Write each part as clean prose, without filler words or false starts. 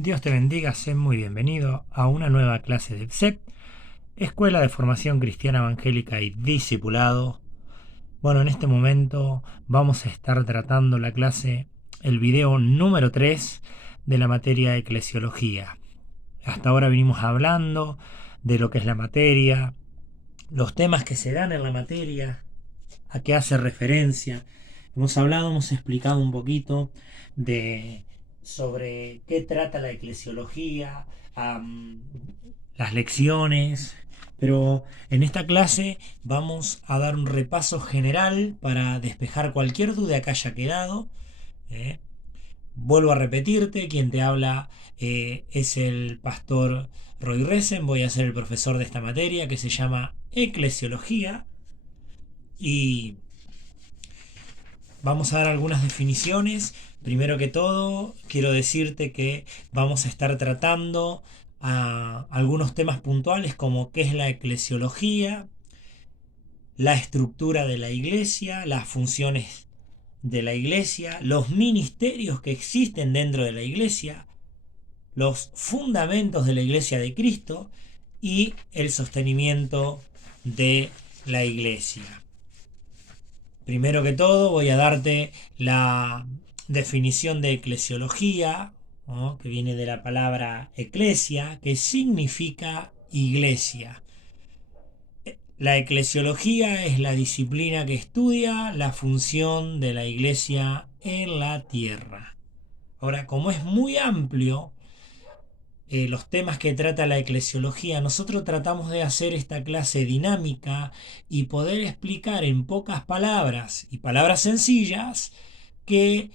Dios te bendiga, sé muy bienvenido a una nueva clase de EFSEP, Escuela de Formación Cristiana Evangélica y Discipulado. Bueno, en este momento vamos a estar tratando el video número 3 de la materia de eclesiología. Hasta ahora venimos hablando de lo que es la materia, los temas que se dan en la materia, a qué hace referencia. Hemos explicado un poquito sobre qué trata la eclesiología, las lecciones, pero en esta clase vamos a dar un repaso general para despejar cualquier duda que haya quedado. ¿eh? Vuelvo a repetirte, quien te habla es el pastor Roy Resen, voy a ser el profesor de esta materia que se llama eclesiología y vamos a dar algunas definiciones. Primero que todo, quiero decirte que vamos a estar tratando algunos temas puntuales como qué es la eclesiología, la estructura de la iglesia, las funciones de la iglesia, los ministerios que existen dentro de la iglesia, los fundamentos de la iglesia de Cristo y el sostenimiento de la iglesia. Primero que todo voy a darte la definición de eclesiología, ¿no? Que viene de la palabra eclesia, que significa iglesia. La eclesiología es la disciplina que estudia la función de la iglesia en la tierra. Ahora, como es muy amplio los temas que trata la eclesiología, nosotros tratamos de hacer esta clase dinámica y poder explicar en pocas palabras y palabras sencillas qué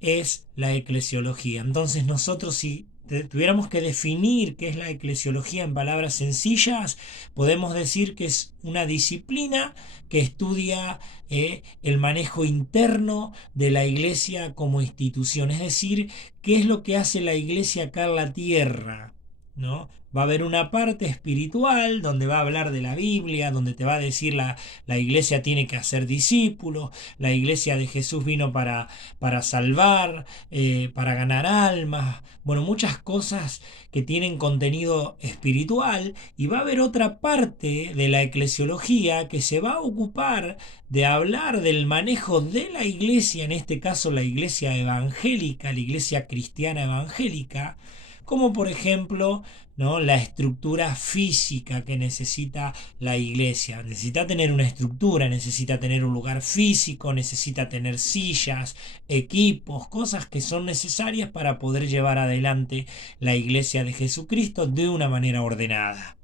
es la eclesiología. Entonces nosotros, si tuviéramos que definir qué es la eclesiología en palabras sencillas, podemos decir que es una disciplina que estudia el manejo interno de la iglesia como institución, es decir, qué es lo que hace la iglesia acá en la tierra, ¿no? Va a haber una parte espiritual donde va a hablar de la Biblia, donde te va a decir la iglesia tiene que hacer discípulos, la iglesia de Jesús vino para salvar, para ganar almas, bueno, muchas cosas que tienen contenido espiritual, y va a haber otra parte de la eclesiología que se va a ocupar de hablar del manejo de la iglesia, en este caso la iglesia evangélica, la iglesia cristiana evangélica, como por ejemplo, ¿no?, la estructura física que necesita la iglesia. Necesita tener una estructura, necesita tener un lugar físico, necesita tener sillas, equipos, cosas que son necesarias para poder llevar adelante la iglesia de Jesucristo de una manera ordenada.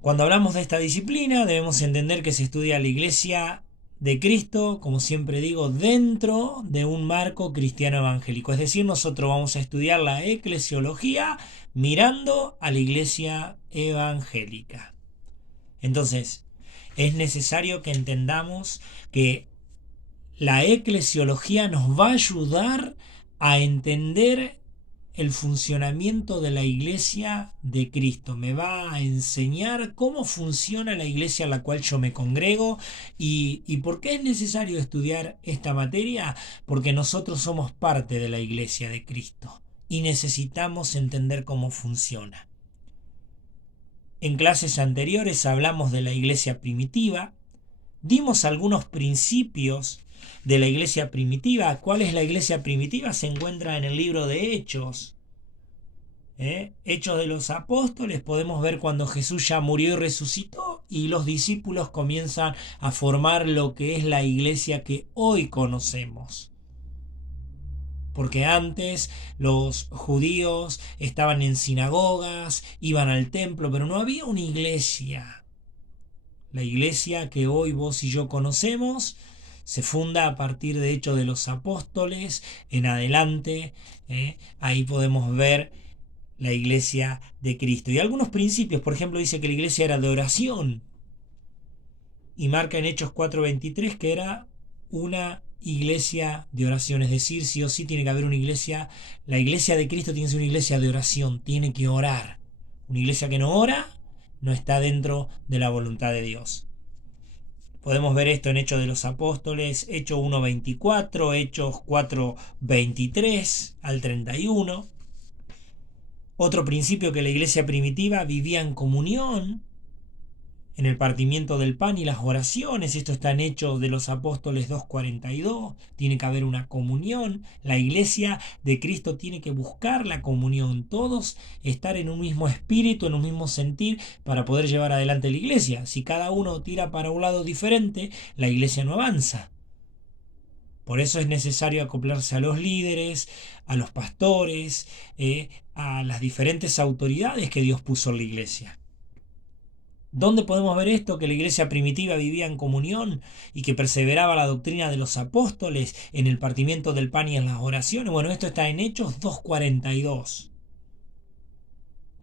Cuando hablamos de esta disciplina, debemos entender que se estudia la iglesia de Cristo, como siempre digo, dentro de un marco cristiano evangélico. Es decir, nosotros vamos a estudiar la eclesiología mirando a la iglesia evangélica. Entonces, es necesario que entendamos que la eclesiología nos va a ayudar a entender el funcionamiento de la iglesia de Cristo. Me va a enseñar cómo funciona la iglesia a la cual yo me congrego y por qué es necesario estudiar esta materia, porque nosotros somos parte de la iglesia de Cristo y necesitamos entender cómo funciona. En clases anteriores hablamos de la iglesia primitiva, dimos algunos principios de la iglesia primitiva. ¿Cuál es la iglesia primitiva? Se encuentra en el libro de Hechos. Hechos de los Apóstoles, podemos ver cuando Jesús ya murió y resucitó y los discípulos comienzan a formar lo que es la iglesia que hoy conocemos. Porque antes los judíos estaban en sinagogas, iban al templo, pero no había una iglesia. La iglesia que hoy vos y yo conocemos se funda a partir de Hechos de los Apóstoles en adelante. Ahí podemos ver la iglesia de Cristo. Y algunos principios, por ejemplo, dice que la iglesia era de oración. Y marca en Hechos 4:23 que era una iglesia de oración. Es decir, sí o sí tiene que haber una iglesia. La iglesia de Cristo tiene que ser una iglesia de oración. Tiene que orar. Una iglesia que no ora no está dentro de la voluntad de Dios. Podemos ver esto en Hechos de los Apóstoles, Hechos 1:24, Hechos 4:23 al 31. Otro principio, que la iglesia primitiva vivía en comunión, en el partimiento del pan y las oraciones. Esto está en Hechos de los Apóstoles 2:42. Tiene que haber una comunión. La iglesia de Cristo tiene que buscar la comunión. Todos estar en un mismo espíritu, en un mismo sentir, para poder llevar adelante la iglesia. Si cada uno tira para un lado diferente, la iglesia no avanza. Por eso es necesario acoplarse a los líderes, a los pastores, a las diferentes autoridades que Dios puso en la iglesia. ¿Dónde podemos ver esto? Que la iglesia primitiva vivía en comunión y que perseveraba la doctrina de los apóstoles, en el partimiento del pan y en las oraciones. Bueno, esto está en Hechos 2:42.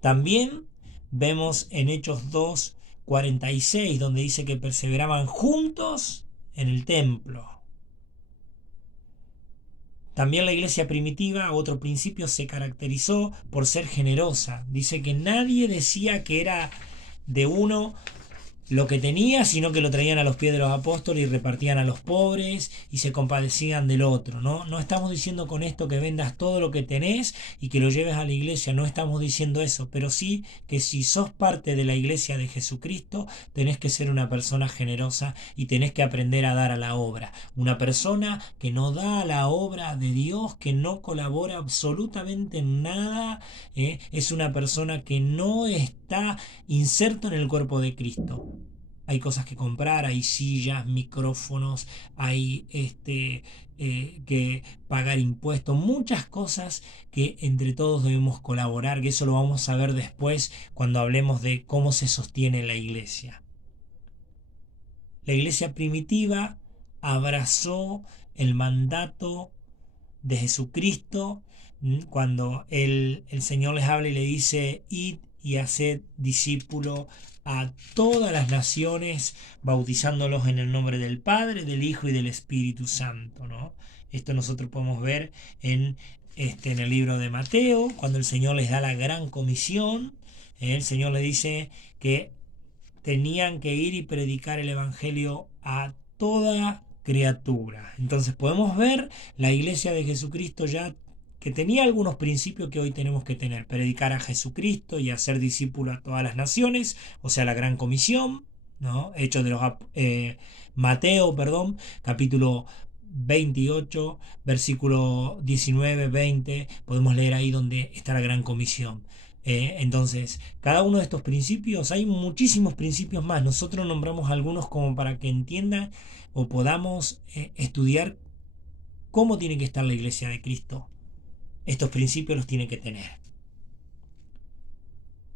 También vemos en Hechos 2:46, donde dice que perseveraban juntos en el templo. También la iglesia primitiva, otro principio, se caracterizó por ser generosa. Dice que nadie decía que era de uno lo que tenía, sino que lo traían a los pies de los apóstoles y repartían a los pobres y se compadecían del otro. No estamos diciendo con esto que vendas todo lo que tenés y que lo lleves a la iglesia, no estamos diciendo eso, pero sí que si sos parte de la iglesia de Jesucristo, tenés que ser una persona generosa y tenés que aprender a dar a la obra. Una persona que no da a la obra de Dios, que no colabora absolutamente en nada, es una persona que no está inserto en el cuerpo de Cristo. Hay cosas que comprar, hay sillas, micrófonos, hay que pagar impuestos, muchas cosas que entre todos debemos colaborar, que eso lo vamos a ver después cuando hablemos de cómo se sostiene la iglesia. La iglesia primitiva abrazó el mandato de Jesucristo cuando el Señor les habla y le dice: id y haced discípulos a todas las naciones, bautizándolos en el nombre del Padre, del Hijo y del Espíritu Santo, ¿no? Esto nosotros podemos ver en el libro de Mateo, cuando el Señor les da la gran comisión. El Señor les dice que tenían que ir y predicar el Evangelio a toda criatura. Entonces podemos ver la iglesia de Jesucristo ya que tenía algunos principios que hoy tenemos que tener: predicar a Jesucristo y hacer discípulos a todas las naciones, o sea, la gran comisión, ¿no? Hechos de los Mateo, capítulo 28, versículo 19, 20, podemos leer ahí donde está la gran comisión. Entonces, cada uno de estos principios, hay muchísimos principios más. Nosotros nombramos algunos como para que entiendan o podamos estudiar cómo tiene que estar la iglesia de Cristo. Estos principios los tiene que tener.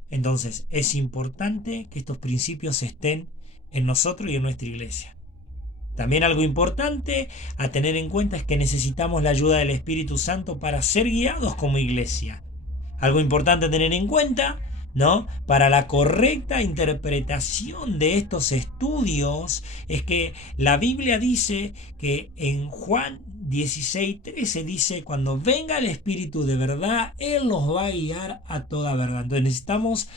Entonces, es importante que estos principios estén en nosotros y en nuestra iglesia. También algo importante a tener en cuenta es que necesitamos la ayuda del Espíritu Santo para ser guiados como iglesia. Algo importante a tener en cuenta, ¿no? Para la correcta interpretación de estos estudios es que la Biblia dice que en Juan 16:13 dice: cuando venga el Espíritu de verdad, Él nos va a guiar a toda verdad. Entonces necesitamos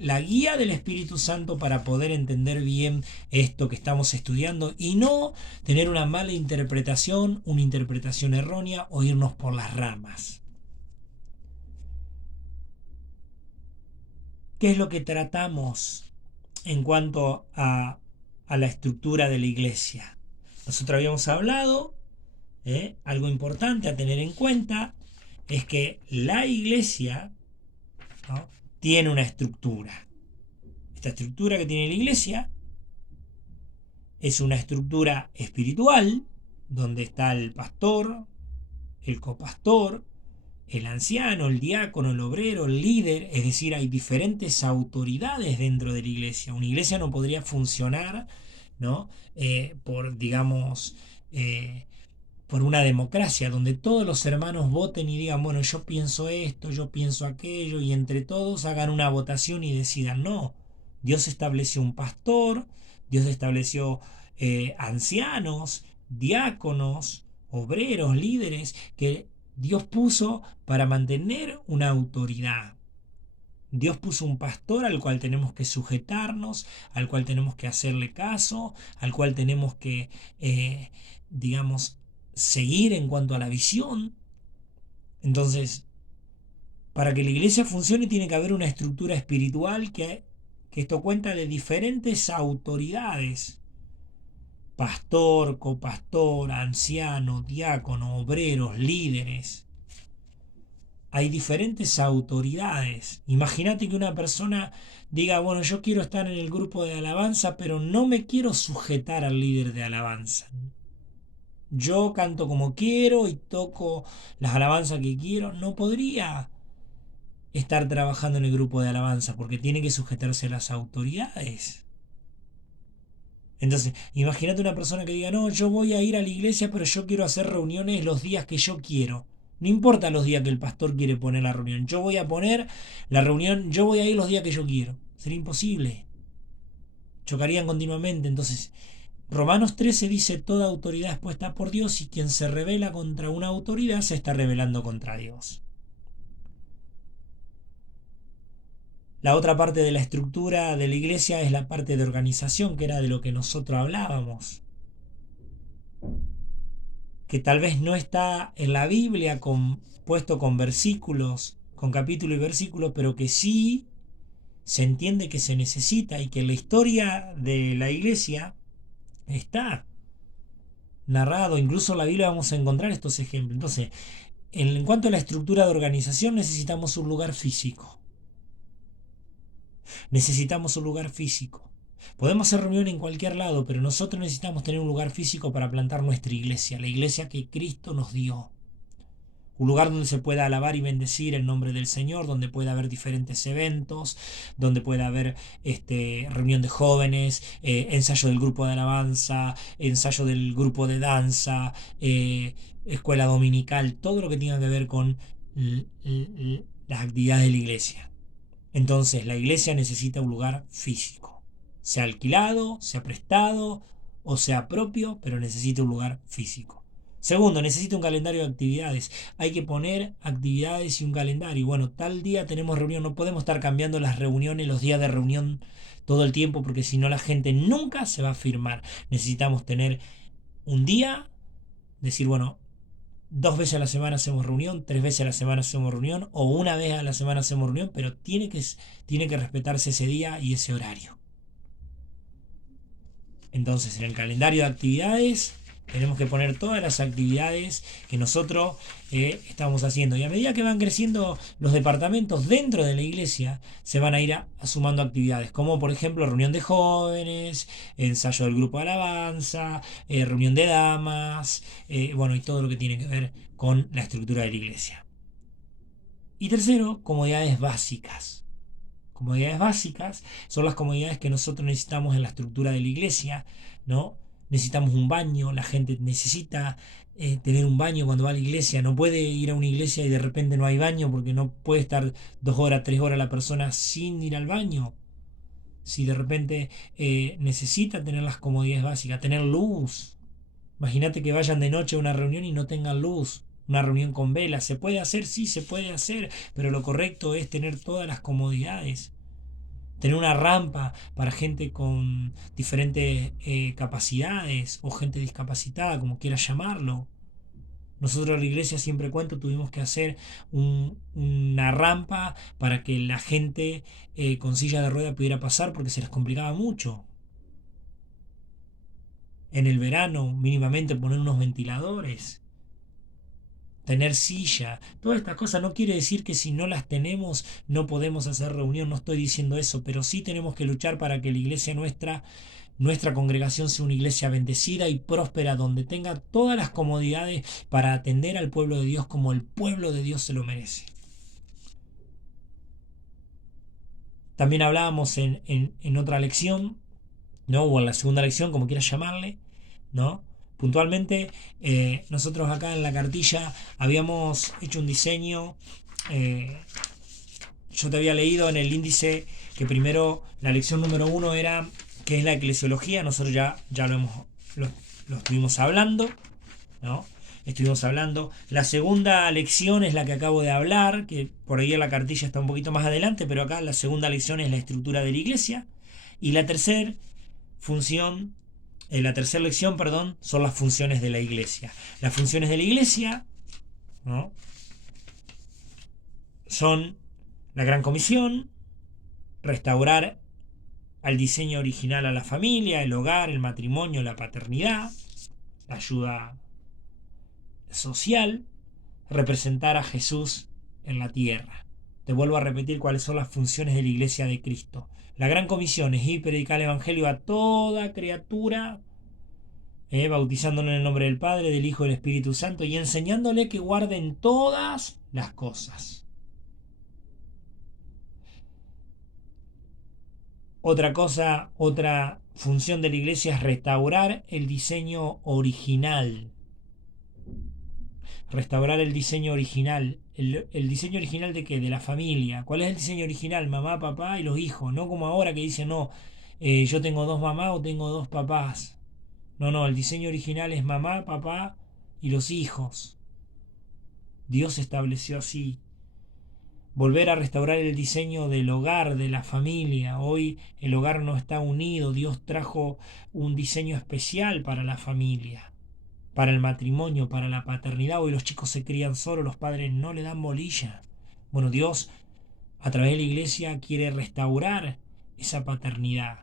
la guía del Espíritu Santo para poder entender bien esto que estamos estudiando y no tener una mala interpretación, una interpretación errónea o irnos por las ramas. ¿Qué es lo que tratamos en cuanto a la estructura de la iglesia? Nosotros habíamos hablado, algo importante a tener en cuenta es que la iglesia, ¿no?, tiene una estructura. Esta estructura que tiene la iglesia es una estructura espiritual, donde está el pastor, el copastor, el anciano, el diácono, el obrero, el líder. Es decir, hay diferentes autoridades dentro de la iglesia. Una iglesia no podría funcionar, ¿no?, por, digamos, por una democracia donde todos los hermanos voten y digan: bueno, yo pienso esto, yo pienso aquello, y entre todos hagan una votación y decidan. No, Dios estableció un pastor, Dios estableció ancianos, diáconos, obreros, líderes que Dios puso para mantener una autoridad. Dios puso un pastor al cual tenemos que sujetarnos, al cual tenemos que hacerle caso, al cual tenemos que, digamos, seguir en cuanto a la visión. Entonces, para que la iglesia funcione tiene que haber una estructura espiritual que esto cuenta de diferentes autoridades. Pastor, copastor, anciano, diácono, obreros, líderes. Hay diferentes autoridades. Imagínate que una persona diga, bueno, yo quiero estar en el grupo de alabanza, pero no me quiero sujetar al líder de alabanza. Yo canto como quiero y toco las alabanzas que quiero. No podría estar trabajando en el grupo de alabanza porque tiene que sujetarse a las autoridades. Entonces, imagínate una persona que diga, no, yo voy a ir a la iglesia, pero yo quiero hacer reuniones los días que yo quiero. No importa los días que el pastor quiere poner la reunión. Yo voy a poner la reunión, yo voy a ir los días que yo quiero. Sería imposible. Chocarían continuamente. Entonces, Romanos 13 dice, toda autoridad es puesta por Dios y quien se rebela contra una autoridad se está rebelando contra Dios. La otra parte de la estructura de la iglesia es la parte de organización, que era de lo que nosotros hablábamos. Que tal vez no está en la Biblia puesto con versículos, con capítulo y versículo, pero que sí se entiende que se necesita y que en la historia de la iglesia está narrado. Incluso en la Biblia vamos a encontrar estos ejemplos. Entonces, en cuanto a la estructura de organización, necesitamos un lugar físico. Necesitamos un lugar físico. Podemos hacer reunión en cualquier lado, pero nosotros necesitamos tener un lugar físico para plantar nuestra iglesia, la iglesia que Cristo nos dio. Un lugar donde se pueda alabar y bendecir el nombre del Señor, donde pueda haber diferentes eventos, donde pueda haber reunión de jóvenes, ensayo del grupo de alabanza, ensayo del grupo de danza, escuela dominical, todo lo que tenga que ver con las actividades de la iglesia. Entonces la iglesia necesita un lugar físico, sea alquilado, sea prestado o sea propio, pero necesita un lugar físico. Segundo, necesita un calendario de actividades. Hay que poner actividades y un calendario. Bueno, tal día tenemos reunión, no podemos estar cambiando las reuniones, los días de reunión todo el tiempo, porque si no la gente nunca se va a firmar. Necesitamos tener un día, decir, bueno, 2 veces a la semana hacemos reunión, 3 veces a la semana hacemos reunión, o una vez a la semana hacemos reunión, pero tiene que respetarse ese día y ese horario. Entonces, en el calendario de actividades tenemos que poner todas las actividades que nosotros estamos haciendo. Y a medida que van creciendo los departamentos dentro de la iglesia, se van a ir sumando actividades, como por ejemplo reunión de jóvenes, ensayo del grupo de alabanza, reunión de damas, bueno, y todo lo que tiene que ver con la estructura de la iglesia. Y tercero, comodidades básicas. Comodidades básicas son las comodidades que nosotros necesitamos en la estructura de la iglesia, ¿no? Necesitamos un baño, la gente necesita tener un baño cuando va a la iglesia, no puede ir a una iglesia y de repente no hay baño porque no puede estar 2 horas, 3 horas la persona sin ir al baño. Si de repente necesita tener las comodidades básicas, tener luz. Imagínate que vayan de noche a una reunión y no tengan luz. Una reunión con velas, ¿se puede hacer? Sí, se puede hacer, pero lo correcto es tener todas las comodidades. Tener una rampa para gente con diferentes capacidades o gente discapacitada, como quieras llamarlo. Nosotros en la iglesia siempre tuvimos que hacer una rampa para que la gente con silla de rueda pudiera pasar porque se les complicaba mucho. En el verano, mínimamente poner unos ventiladores, tener silla, todas estas cosas. No quiere decir que si no las tenemos no podemos hacer reunión, no estoy diciendo eso, pero sí tenemos que luchar para que la iglesia nuestra congregación sea una iglesia bendecida y próspera, donde tenga todas las comodidades para atender al pueblo de Dios como el pueblo de Dios se lo merece. También hablábamos en otra lección, ¿no? O en la segunda lección, como quieras llamarle, ¿no? Puntualmente, nosotros acá en la cartilla habíamos hecho un diseño. Yo te había leído en el índice que primero la lección número 1 era qué es la eclesiología. Nosotros ya lo estuvimos hablando, ¿no? estuvimos hablando. La segunda lección es la que acabo de hablar, que por ahí en la cartilla está un poquito más adelante, pero acá la segunda lección es la estructura de la iglesia. Y la tercera función, la tercera lección, perdón, son las funciones de la iglesia. Las funciones de la iglesia, ¿no?, son la Gran Comisión, restaurar al diseño original a la familia, el hogar, el matrimonio, la paternidad, la ayuda social, representar a Jesús en la tierra. Te vuelvo a repetir cuáles son las funciones de la iglesia de Cristo. La Gran Comisión es ir y predicar el Evangelio a toda criatura, bautizándolo en el nombre del Padre, del Hijo y del Espíritu Santo, y enseñándole que guarden todas las cosas. Otra función de la iglesia es restaurar el diseño original. Restaurar el diseño original. ¿El diseño original de qué? De la familia. ¿Cuál es el diseño original? Mamá, papá y los hijos. No como ahora que dicen, no, yo tengo dos mamás o tengo dos papás. No, el diseño original es mamá, papá y los hijos. Dios estableció así. Volver a restaurar el diseño del hogar, de la familia. Hoy el hogar no está unido. Dios trajo un diseño especial para la familia, para el matrimonio, para la paternidad. Hoy los chicos se crían solos, los padres no le dan bolilla. Bueno, Dios a través de la iglesia quiere restaurar esa paternidad.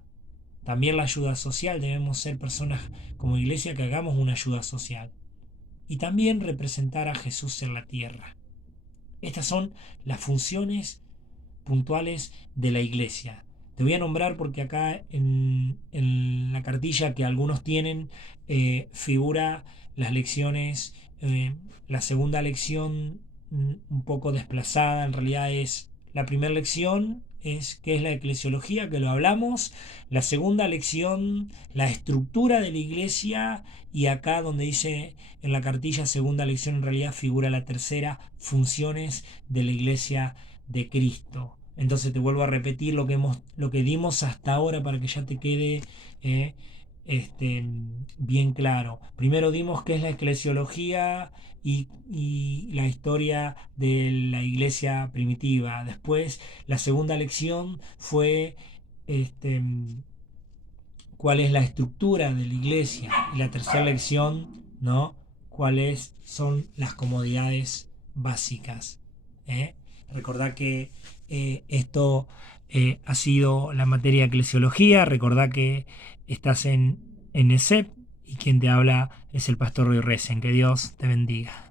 También la ayuda social. Debemos ser personas como iglesia que hagamos una ayuda social. Y también representar a Jesús en la tierra. Estas son las funciones puntuales de la iglesia. Te voy a nombrar porque acá en la cartilla que algunos tienen figura las lecciones. La segunda lección un poco desplazada, en realidad es la primera lección, es qué es la eclesiología, que lo hablamos. La segunda lección, la estructura de la iglesia, y acá donde dice en la cartilla segunda lección, en realidad figura la tercera, funciones de la iglesia de Cristo. Entonces te vuelvo a repetir lo que dimos hasta ahora para que ya te quede bien claro. Primero dimos qué es la eclesiología y la historia de la iglesia primitiva. Después la segunda lección fue cuál es la estructura de la iglesia. Y la tercera lección, ¿no?, cuáles son las comodidades básicas. Recordá que esto ha sido la materia de eclesiología. Recordá que estás en ESEP y quien te habla es el pastor Roy Resen. Que Dios te bendiga.